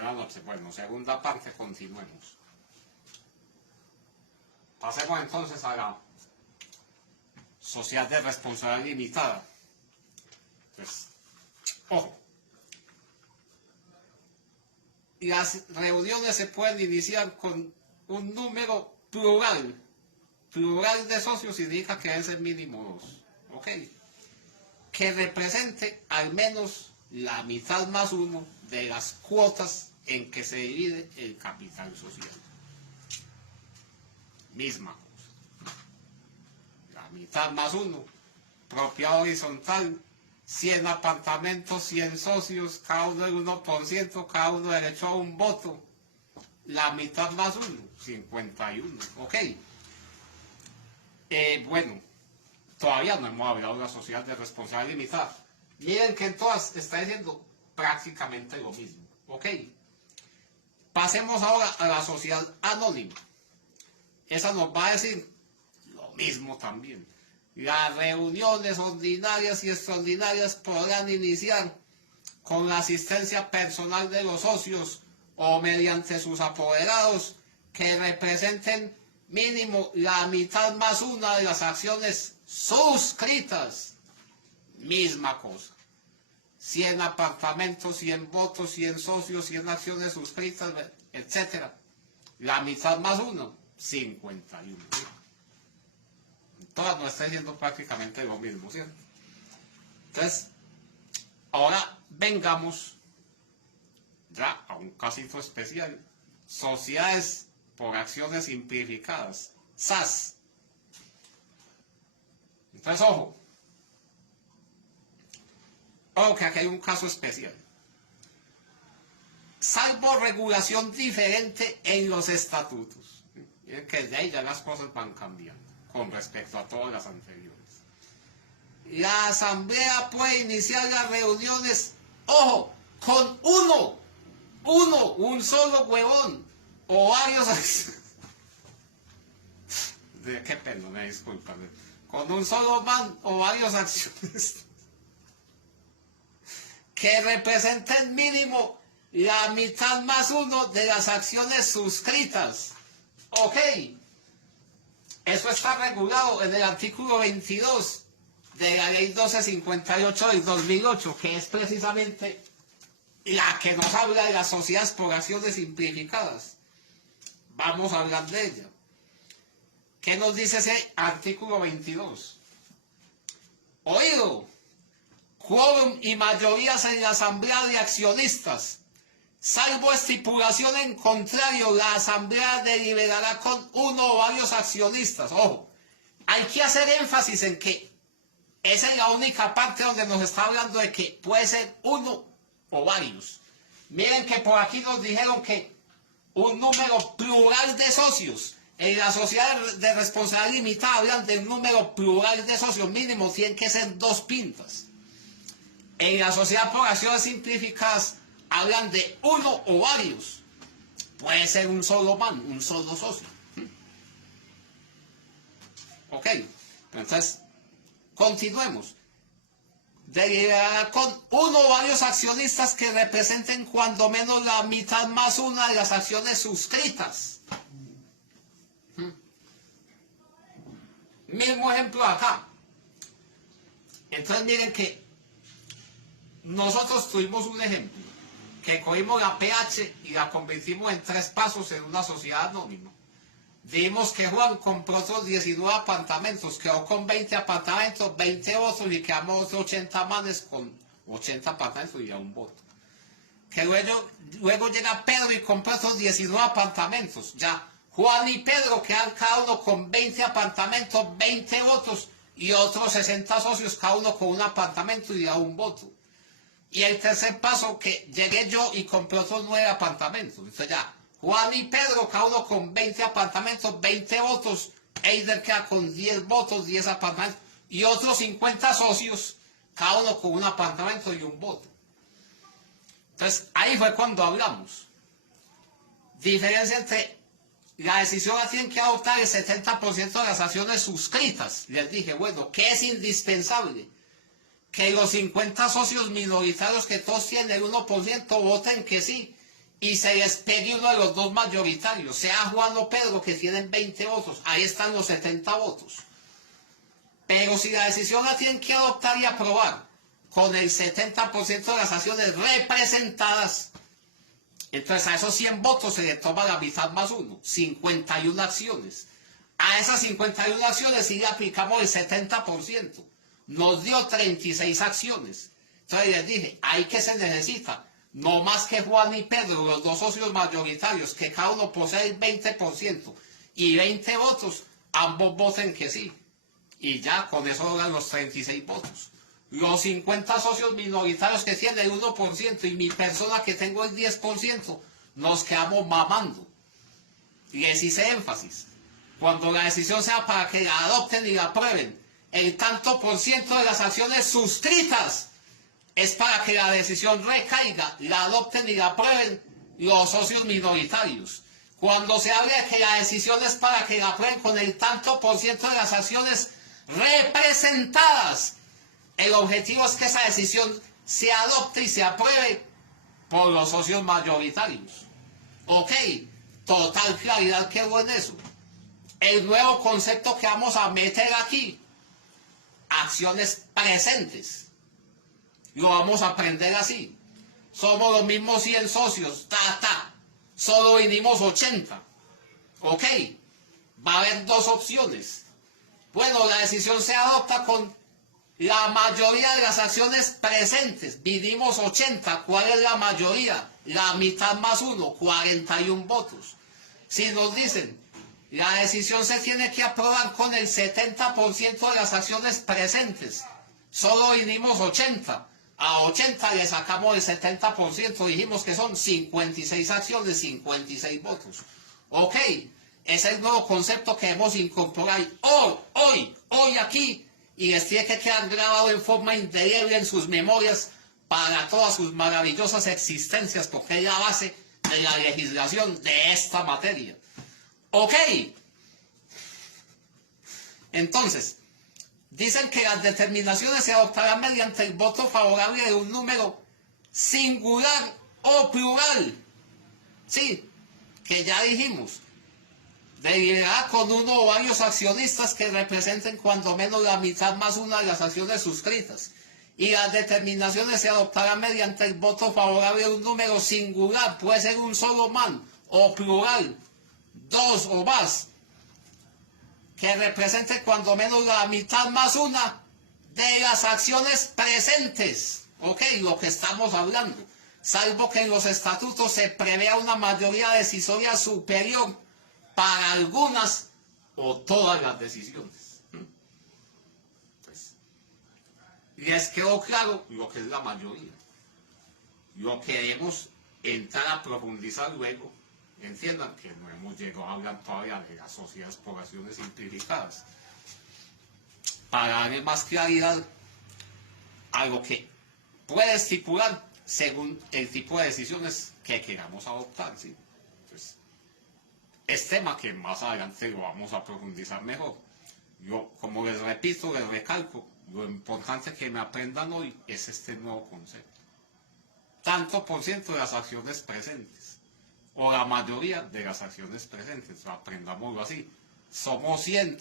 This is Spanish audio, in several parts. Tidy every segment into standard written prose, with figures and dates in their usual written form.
Buenas noches. Bueno, segunda parte, continuemos. Pasemos entonces a la sociedad de responsabilidad limitada. Pues, ojo. Las reuniones se pueden iniciar con un número plural. Plural de socios significa que es el mínimo 2. ¿Ok? Que represente al menos la mitad más 1 de las cuotas en que se divide el capital social. Misma cosa. La mitad más 1. Propiedad horizontal. 100 apartamentos, 100 socios, cada uno el 1%, cada uno derecho a un voto. La mitad más 1, 51. ¿Ok? Bueno, todavía no hemos hablado de la sociedad de responsabilidad limitada. Miren que en todas está diciendo prácticamente lo mismo. ¿Ok? Pasemos ahora a la sociedad anónima. Esa nos va a decir lo mismo también. Las reuniones ordinarias y extraordinarias podrán iniciar con la asistencia personal de los socios o mediante sus apoderados que representen mínimo la mitad más 1 de las acciones suscritas. Misma cosa. 100 apartamentos, 100 votos, 100 socios, 100 acciones suscritas, etc. La mitad más 1, 51. Todas nos están diciendo prácticamente lo mismo, ¿cierto? Entonces, ahora vengamos ya a un casito especial. Sociedades por acciones simplificadas, SAS. Entonces, ojo. Ojo que aquí hay un caso especial. Salvo regulación diferente en los estatutos. Miren que de ahí ya las cosas van cambiando con respecto a todas las anteriores. La asamblea puede iniciar las reuniones, ojo, con un solo huevón, o varios, qué pena, me disculpan, con un solo man o varios acciones que representen mínimo la mitad más 1 de las acciones suscritas. Ok. Eso está regulado en el artículo 22 de la ley 1258 del 2008, que es precisamente la que nos habla de las sociedades por acciones simplificadas. Vamos a hablar de ella. ¿Qué nos dice ese artículo 22? Oído, quórum y mayorías en la asamblea de accionistas. Salvo estipulación en contrario, la asamblea deliberará con uno o varios accionistas. Ojo, hay que hacer énfasis en que esa es la única parte donde nos está hablando de que puede ser uno o varios. Miren que por aquí nos dijeron que un número plural de socios. En la sociedad de responsabilidad limitada hablan de un número plural de socios, mínimo tienen que ser 2 pintas. En la sociedad por acciones simplificadas hablan de uno o varios. Puede ser un solo man, un solo socio. Ok, entonces, continuemos. Deliberará con uno o varios accionistas que representen cuando menos la mitad más 1 de las acciones suscritas. Mismo ejemplo acá. Entonces miren que nosotros tuvimos un ejemplo, que cogimos la PH y la convertimos en 3 pasos en una sociedad anónima. Dijimos que Juan compró otros 19 apartamentos, quedó con 20 apartamentos, 20 otros y quedamos otros 80 manes con 80 apartamentos y a un voto. Que luego llega Pedro y compra otros 19 apartamentos. Ya Juan y Pedro quedan cada uno con 20 apartamentos, 20 votos y otros 60 socios, cada uno con un apartamento y a un voto. Y el tercer paso, que llegué yo y compré otros 9 apartamentos. Entonces ya, Juan y Pedro, cada uno con 20 apartamentos, 20 votos. Eider queda con 10 votos, 10 apartamentos. Y otros 50 socios, cada uno con un apartamento y un voto. Entonces, ahí fue cuando hablamos. Diferencia entre la decisión la tienen que adoptar el 70% de las acciones suscritas. Les dije, bueno, ¿qué es indispensable? Que los 50 socios minoritarios que todos tienen el 1% voten que sí. y se les pegue uno de los dos mayoritarios, sea Juan o Pedro, que tienen 20 votos, ahí están los 70 votos. Pero si la decisión la tienen que adoptar y aprobar con el 70% de las acciones representadas, entonces a esos 100 votos se le toma la mitad más uno, 51 acciones. A esas 51 acciones sí le aplicamos el 70%, nos dio 36 acciones. Entonces les dije, ahí que se necesita, no más que Juan y Pedro, los dos socios mayoritarios, que cada uno posee el 20% y 20 votos, ambos voten que sí. Y ya con eso logran los 36 votos. Los 50 socios minoritarios que tienen el 1% y mi persona que tengo el 10%, nos quedamos mamando. Y les hice énfasis. Cuando la decisión sea para que la adopten y la aprueben, el tanto por ciento de las acciones suscritas es para que la decisión recaiga, la adopten y la aprueben los socios minoritarios. Cuando se habla de que la decisión es para que la aprueben con el tanto por ciento de las acciones representadas, el objetivo es que esa decisión se adopte y se apruebe por los socios mayoritarios. Ok, total claridad quedó en eso. El nuevo concepto que vamos a meter aquí, acciones presentes, lo vamos a aprender así. Somos los mismos 100 socios, solo vinimos 80. Ok, va a haber dos opciones. Bueno, la decisión se adopta con la mayoría de las acciones presentes. Vinimos 80. ¿Cuál es la mayoría? La mitad más uno, 41 votos. Si nos dicen, la decisión se tiene que aprobar con el 70% de las acciones presentes, solo vinimos 80. A 80 le sacamos el 70%, dijimos que son 56 acciones, 56 votos. Ok, ese es el nuevo concepto que hemos incorporado hoy aquí, y les tiene que quedar grabado en forma indeleble en sus memorias para todas sus maravillosas existencias, porque es la base de la legislación de esta materia. Ok, entonces, dicen que las determinaciones se adoptarán mediante el voto favorable de un número singular o plural. Sí, que ya dijimos, deliberará con uno o varios accionistas que representen cuando menos la mitad más una de las acciones suscritas. Y las determinaciones se adoptarán mediante el voto favorable de un número singular, puede ser un solo man, o plural, dos o más, que represente cuando menos la mitad más una de las acciones presentes. Ok, lo que estamos hablando. Salvo que en los estatutos se prevea una mayoría decisoria superior para algunas o todas las decisiones. Pues, les quedó claro lo que es la mayoría. Lo queremos entrar a profundizar luego. Entiendan que no hemos llegado a hablar todavía de las sociedades por acciones simplificadas. Para darle más claridad a lo que puede estipular según el tipo de decisiones que queramos adoptar. ¿Sí? Entonces, es tema que más adelante lo vamos a profundizar mejor. Yo, como les repito, les recalco, lo importante que me aprendan hoy es este nuevo concepto. Tanto por ciento de las acciones presentes, o la mayoría de las acciones presentes, aprendámoslo así. Somos 100,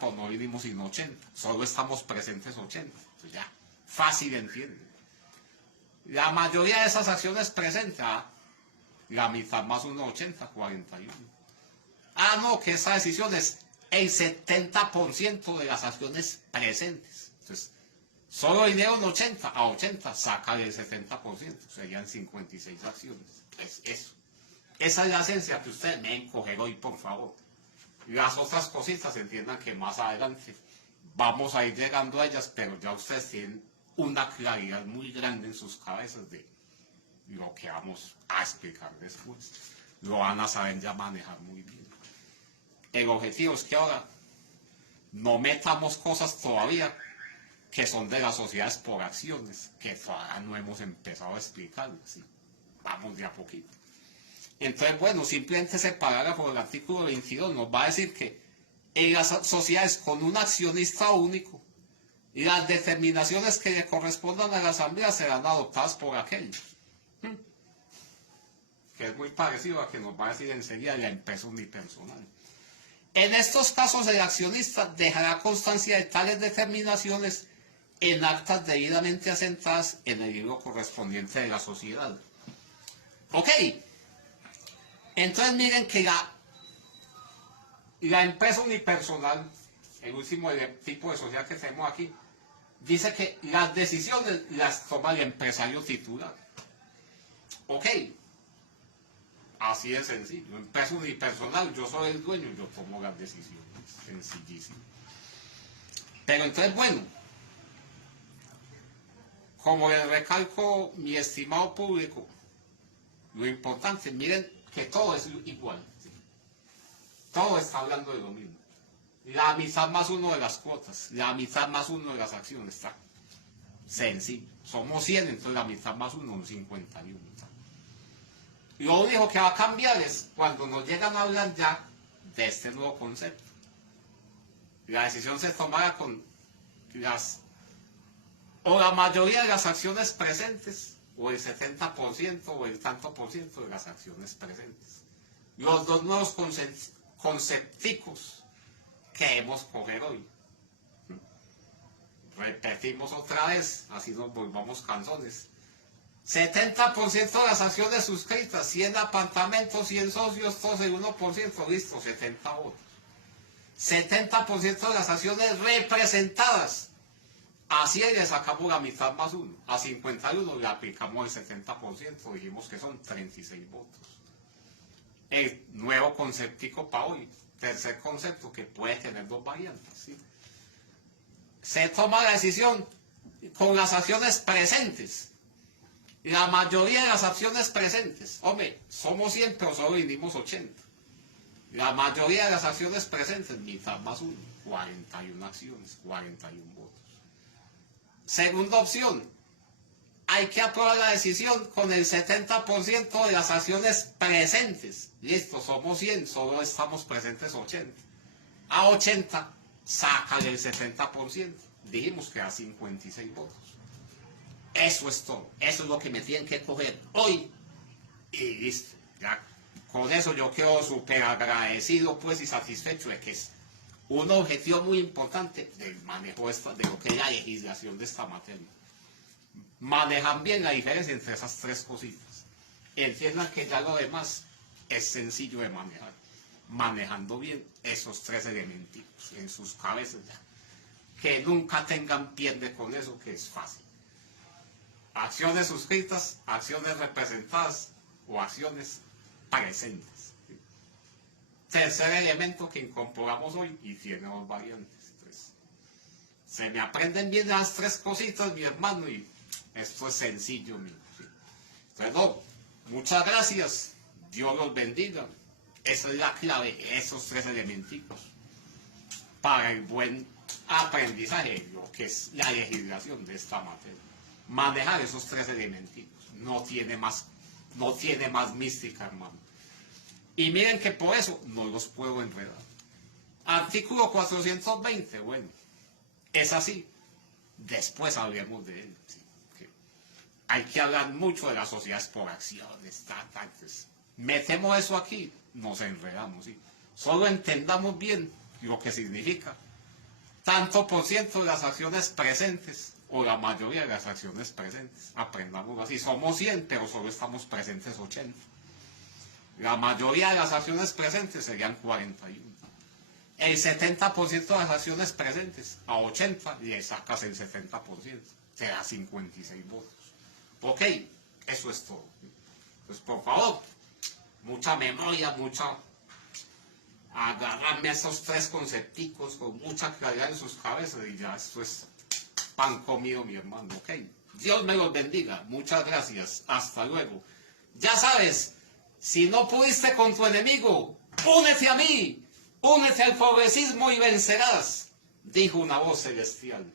pues no vinimos sin 80, solo estamos presentes 80. Entonces ya, fácil entiende. La mayoría de esas acciones presentes, la mitad más 1, 80, 41. No, que esa decisión es el 70% de las acciones presentes. Entonces, solo vinieron 80, a 80 saca el 70%, serían 56 acciones. Es eso. Esa es la esencia que ustedes me encoger hoy, por favor. Las otras cositas entiendan que más adelante vamos a ir llegando a ellas, pero ya ustedes tienen una claridad muy grande en sus cabezas de lo que vamos a explicar después. Lo van a saber ya manejar muy bien. El objetivo es que ahora no metamos cosas todavía que son de las sociedades por acciones, que todavía no hemos empezado a explicar. ¿Sí? Vamos de a poquito. Entonces, bueno, simplemente ese parágrafo del artículo 22 nos va a decir que en las sociedades con un accionista único, las determinaciones que le correspondan a la asamblea serán adoptadas por aquellos. que es muy parecido a que nos va a decir enseguida la empresa unipersonal. En estos casos, el accionista dejará constancia de tales determinaciones en actas debidamente asentadas en el libro correspondiente de la sociedad. Ok, entonces miren que la empresa unipersonal, el último tipo de sociedad que tenemos aquí, dice que las decisiones las toma el empresario titular. Ok, así de sencillo. Empresa unipersonal, yo soy el dueño, yo tomo las decisiones. Sencillísimo. Pero entonces, bueno, como les recalco, mi estimado público, lo importante, miren que todo es igual. ¿Sí? Todo está hablando de lo mismo. La mitad más uno de las cuotas, la mitad más uno de las acciones, está sencillo. Somos 100, entonces la mitad más uno son 51. Lo único que va a cambiar es cuando nos llegan a hablar ya de este nuevo concepto. La decisión se tomará con o la mayoría de las acciones presentes, o el 70% o el tanto por ciento de las acciones presentes. Los dos nuevos concepticos que debemos coger hoy. Repetimos otra vez, así nos volvamos canzones. 70% de las acciones suscritas, 100 apartamentos, 100 socios, todos el 1%, listo, 70 votos. 70% de las acciones representadas, a 100 le sacamos la mitad más uno, a 51 le aplicamos el 70%, dijimos que son 36 votos. El nuevo conceptico para hoy, tercer concepto que puede tener dos variantes. ¿Sí? Se toma la decisión con las acciones presentes. La mayoría de las acciones presentes, hombre, somos 100 pero solo vinimos 80. La mayoría de las acciones presentes, mitad más uno, 41 acciones, 41 votos. Segunda opción, hay que aprobar la decisión con el 70% de las acciones presentes. Listo, somos 100, solo estamos presentes 80. A 80, sácale el 70%. Dijimos que a 56 votos. Eso es todo. Eso es lo que me tienen que coger hoy. Y listo. Ya. Con eso yo quedo súper agradecido pues y satisfecho de que es un objetivo muy importante del manejo de lo que es la legislación de esta materia. Manejan bien la diferencia entre esas tres cositas. Entiendan que ya lo demás es sencillo de manejar. Manejando bien esos tres elementos en sus cabezas ya. Que nunca tengan pierde con eso, que es fácil. Acciones suscritas, acciones representadas o acciones presentes. Tercer elemento que incorporamos hoy y tiene dos variantes. Entonces, se me aprenden bien las tres cositas, mi hermano, y esto es sencillo, mío. ¿Sí? Entonces, no, muchas gracias, Dios los bendiga. Esa es la clave, esos tres elementos para el buen aprendizaje, lo que es la legislación de esta materia. Manejar esos tres elementos, no tiene más mística, hermano. Y miren que por eso no los puedo enredar. Artículo 420, bueno, es así. Después hablemos de él. ¿Sí? Hay que hablar mucho de las sociedades por acciones, entonces, metemos eso aquí, nos enredamos. ¿Sí? Solo entendamos bien lo que significa tanto por ciento de las acciones presentes o la mayoría de las acciones presentes. Aprendamos así. Somos 100, pero solo estamos presentes 80. La mayoría de las acciones presentes serían 41. El 70% de las acciones presentes a 80 le sacas el 70%. Te da 56 votos. Ok, eso es todo. Pues por favor, mucha memoria, agarrarme esos tres concepticos con mucha claridad en sus cabezas y ya esto es pan comido, mi hermano. Ok, Dios me los bendiga. Muchas gracias. Hasta luego. Ya sabes, si no pudiste con tu enemigo, únete a mí. Únete al progresismo y vencerás, dijo una voz celestial.